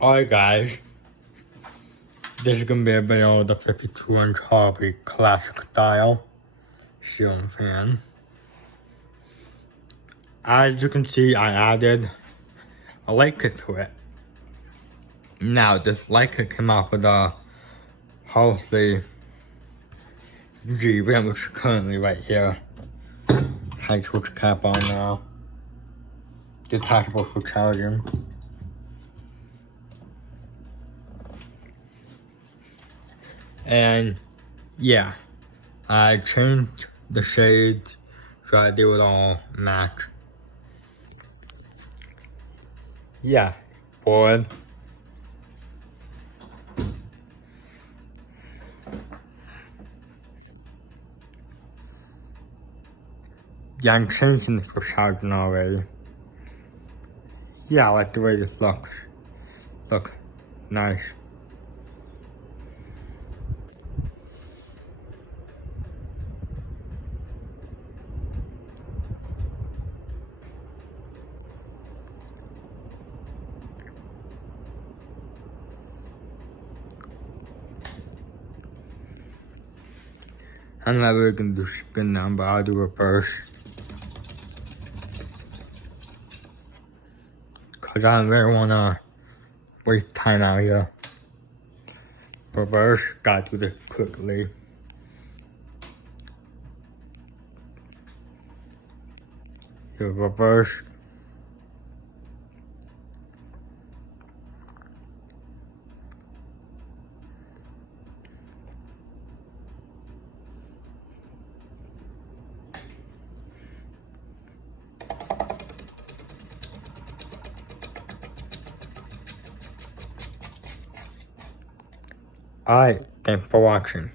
Alright guys, this is gonna be a video of the 52-inch Hobby Classic style ceiling fan. As you can see, I added a light kit to it. Now this light kit came out with a Halsey G-Vent, which is currently right here. Has switch cap on now. Detachable for charging. And yeah, I changed the shades so I do it all match. Yeah, forward. Yeah, I'm changing this for charging already. Yeah, I like the way this looks. Look, nice. I'm not really gonna do spin down, but I'll do reverse. Cause I don't really wanna waste time out here. Reverse, gotta do this quickly. Here, reverse. Alright, thanks for watching.